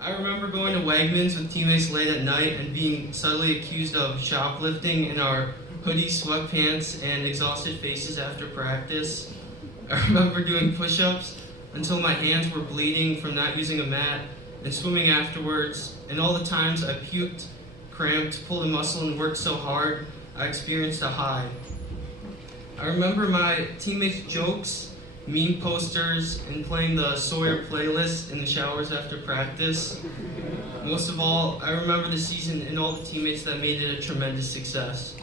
I remember going to Wegmans with teammates late at night and being subtly accused of shoplifting in our hoodie, sweatpants, and exhausted faces after practice. I remember doing push-ups until my hands were bleeding from not using a mat and swimming afterwards, and all the times I puked, cramped, pulled a muscle, and worked so hard, I experienced a high. I remember my teammates' jokes, meme posters, and playing the Sawyer playlist in the showers after practice. Most of all, I remember the season and all the teammates that made it a tremendous success.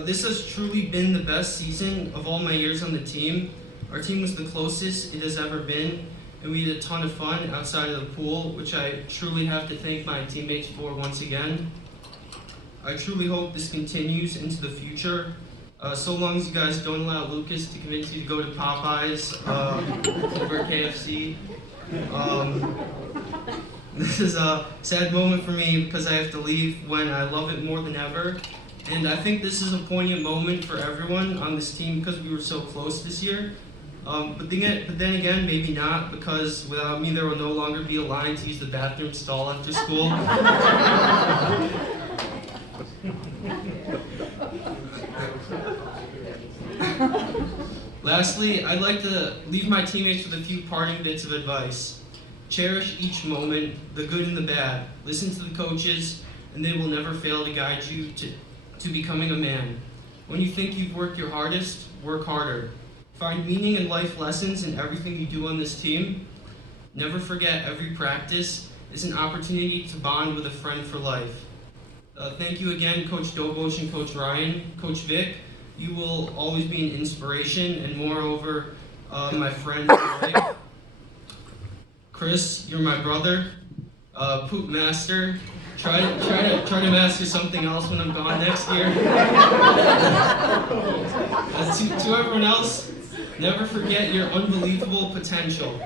This has truly been the best season of all my years on the team. Our team was the closest it has ever been, and we had a ton of fun outside of the pool, which I truly have to thank my teammates for once again. I truly hope this continues into the future. So long as you guys don't allow Lucas to convince you to go to Popeyes over KFC. This is a sad moment for me because I have to leave when I love it more than ever. And I think this is a poignant moment for everyone on this team because we were so close this year. But then again, maybe not, because without me there will no longer be a line to use the bathroom stall after school. Lastly, I'd like to leave my teammates with a few parting bits of advice. Cherish each moment, the good and the bad. Listen to the coaches, and they will never fail to guide you to becoming a man. When you think you've worked your hardest, work harder. Find meaning and life lessons in everything you do on this team. Never forget every practice is an opportunity to bond with a friend for life. Thank you again, Coach Dobosh and Coach Ryan. Coach Vic, you will always be an inspiration and moreover, my friend for life. Chris, you're my brother. Poop master. Try to master something else when I'm gone next year. To everyone else, never forget your unbelievable potential.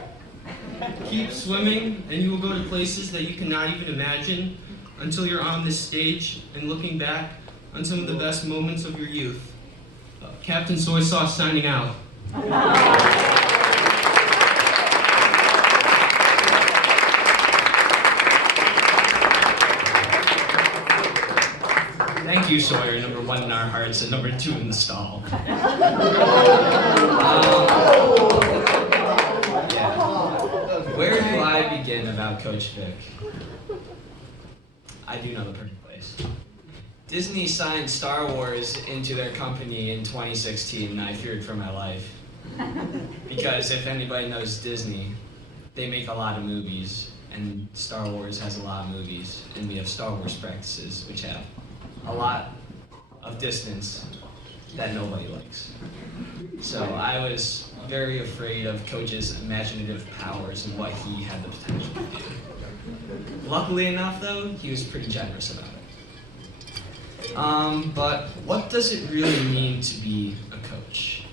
Keep swimming, and you will go to places that you cannot even imagine until you're on this stage and looking back on some of the best moments of your youth. Captain Soy Sauce signing out. Thank you, Sawyer, number one in our hearts and number two in the stall. Where do I begin about Coach Vic? I do know the perfect place. Disney signed Star Wars into their company in 2016, and I feared for my life. Because if anybody knows Disney, they make a lot of movies, and Star Wars has a lot of movies, and we have Star Wars practices, which have a lot of distance that nobody likes. So I was very afraid of Coach's imaginative powers and what he had the potential to do. Luckily enough, though, he was pretty generous about it. But what does it really mean to be a coach?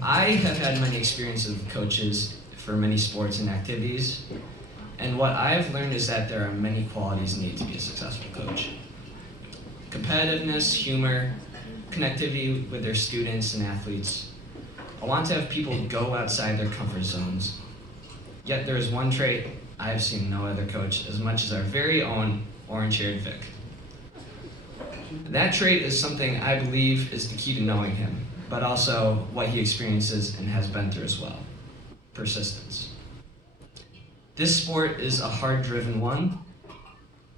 I have had many experiences with coaches for many sports and activities, and what I've learned is that there are many qualities needed to be a successful coach. Competitiveness, humor, connectivity with their students and athletes. I want to have people go outside their comfort zones. Yet there is one trait I have seen no other coach as much as our very own orange-haired Vic. That trait is something I believe is the key to knowing him, but also what he experiences and has been through as well. Persistence. This sport is a hard-driven one,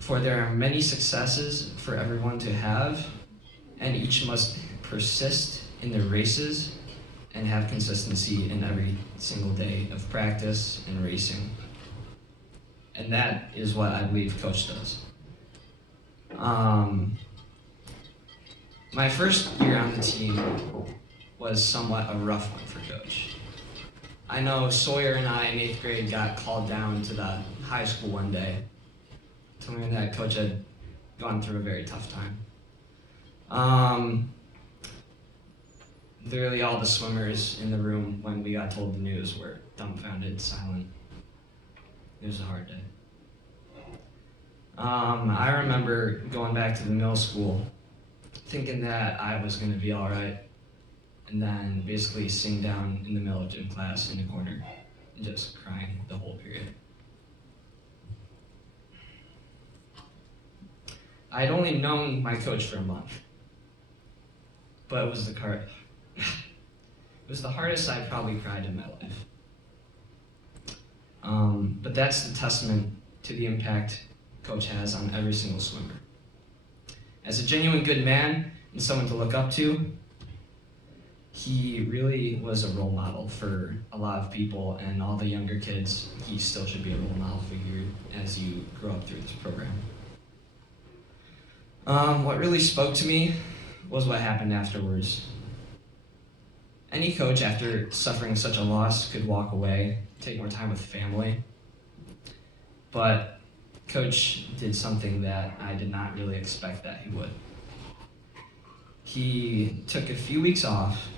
for there are many successes for everyone to have, and each must persist in their races and have consistency in every single day of practice and racing. And that is what I believe Coach does. My first year on the team was somewhat a rough one for Coach. I know Sawyer and I in 8th grade got called down to the high school one day, telling me that Coach had gone through a very tough time. Literally all the swimmers in the room when we got told the news were dumbfounded, silent. It was a hard day. I remember going back to the middle school, thinking that I was going to be all right, and then basically sitting down in the middle of gym class in a corner and just crying the whole period. I'd only known my coach for a month, but it was the hardest I probably cried in my life. But that's the testament to the impact Coach has on every single swimmer. As a genuine good man and someone to look up to, he really was a role model for a lot of people, and all the younger kids, he still should be a role model figure as you grow up through this program. What really spoke to me was what happened afterwards. Any coach, after suffering such a loss, could walk away, take more time with family. But Coach did something that I did not really expect that he would. He took a few weeks off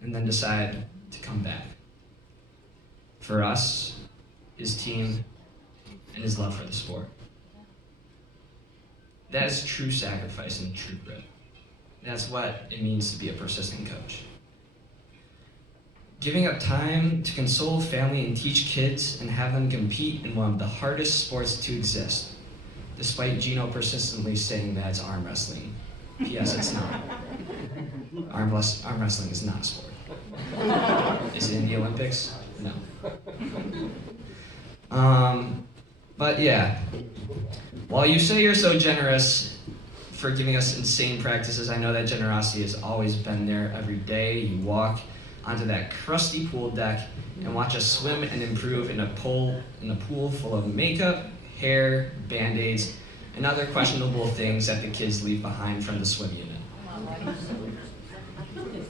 and then decided to come back. For us, his team, and his love for the sport. That is true sacrifice and true grit. That's what it means to be a persistent coach. Giving up time to console family and teach kids and have them compete in one of the hardest sports to exist, despite Gino persistently saying that it's arm wrestling. Yes, it's not. Arm wrestling is not a sport. Is it in the Olympics? No. But yeah, while you say you're so generous for giving us insane practices, I know that generosity has always been there every day. You walk onto that crusty pool deck and watch us swim and improve in a pool full of makeup, hair, Band-Aids, and other questionable things that the kids leave behind from the swim unit.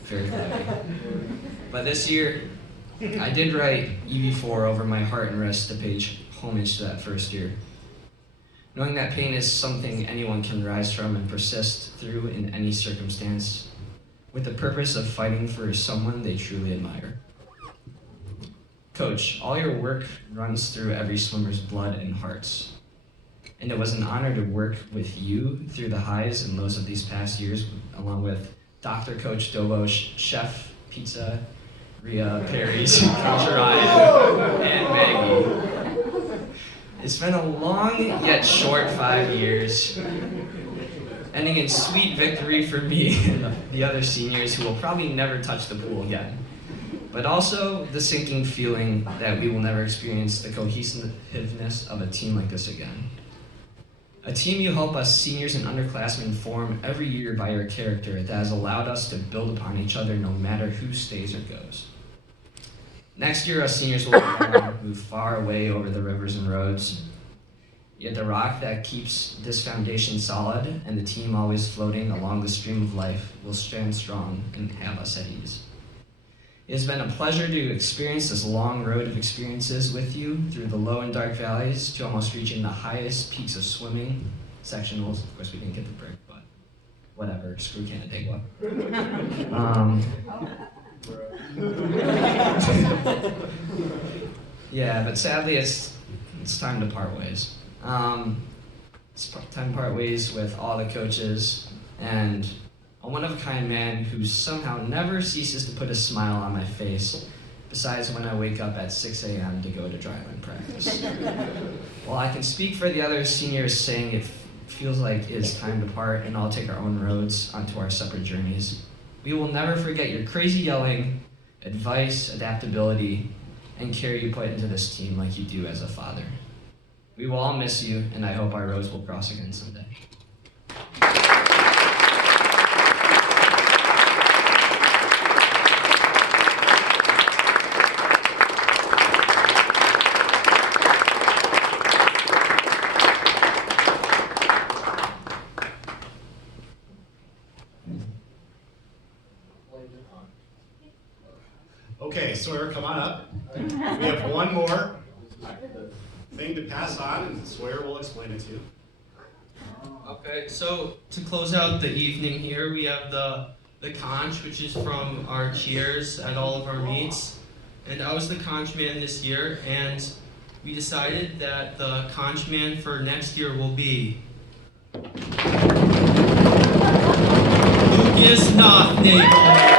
Very clever. But this year, I did write EV4 over my heart and wrist to pay homage to that first year. Knowing that pain is something anyone can rise from and persist through in any circumstance, with the purpose of fighting for someone they truly admire. Coach, all your work runs through every swimmer's blood and hearts. And it was an honor to work with you through the highs and lows of these past years, along with Dr. Coach Dobo, Chef Pizza, Rhea, Perry's, Coach Ryan, and Maggie. It's been a long yet short 5 years, ending in sweet victory for me and the other seniors who will probably never touch the pool again. But also the sinking feeling that we will never experience the cohesiveness of a team like this again. A team you help us seniors and underclassmen form every year by your character that has allowed us to build upon each other no matter who stays or goes. Next year, us seniors will move far away over the rivers and roads. Yet the rock that keeps this foundation solid and the team always floating along the stream of life will stand strong and have us at ease. It has been a pleasure to experience this long road of experiences with you through the low and dark valleys to almost reaching the highest peaks of swimming, sectionals. Of course, we didn't get the break, but whatever. Screw Canandaigua. Yeah, but sadly, it's time to part ways. It's time to part ways with all the coaches and a one-of-a-kind man who somehow never ceases to put a smile on my face, besides when I wake up at 6 a.m. to go to dryland practice. Well, I can speak for the other seniors saying it feels like it's time to part and all take our own roads onto our separate journeys. We will never forget your crazy yelling, advice, adaptability, and care you put into this team like you do as a father. We will all miss you, and I hope our roads will cross again someday. Okay, Sawyer, come on up. We have one more thing to pass on, and Sawyer will explain it to you. Okay, so to close out the evening here, we have the conch, which is from our cheers at all of our meets. And I was the conch man this year, and we decided that the conch man for next year will be Lucas Nothnagel.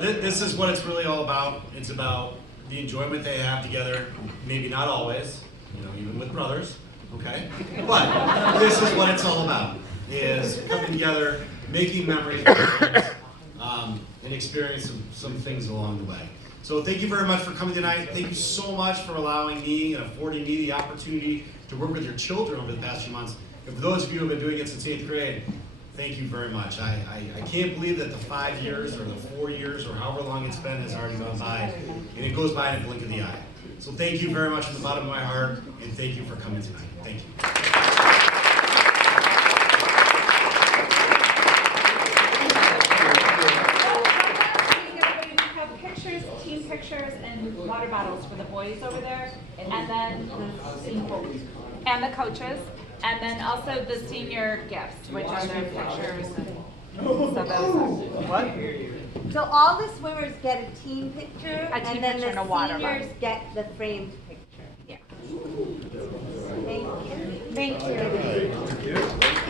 this is what it's really all about. It's about the enjoyment they have together. Maybe not always, even with brothers, okay? But this is what it's all about, is coming together, making memories, and experiencing some things along the way. So thank you very much for coming tonight. Thank you so much for allowing me and affording me the opportunity to work with your children over the past few months. And for those of you who have been doing it since 8th grade, thank you very much. I can't believe that the 5 years or the 4 years or however long it's been has already gone by, and it goes by in a blink of the eye. So thank you very much from the bottom of my heart, and thank you for coming tonight. Thank you. Team pictures and water bottles for the boys over there, and then and the coaches, and then also the senior gifts, which are their pictures. So those are. So all the swimmers get a team picture, A team and then picture and a the water seniors bottle. get the framed picture. Yeah. Thank you. Thank you. Thank you.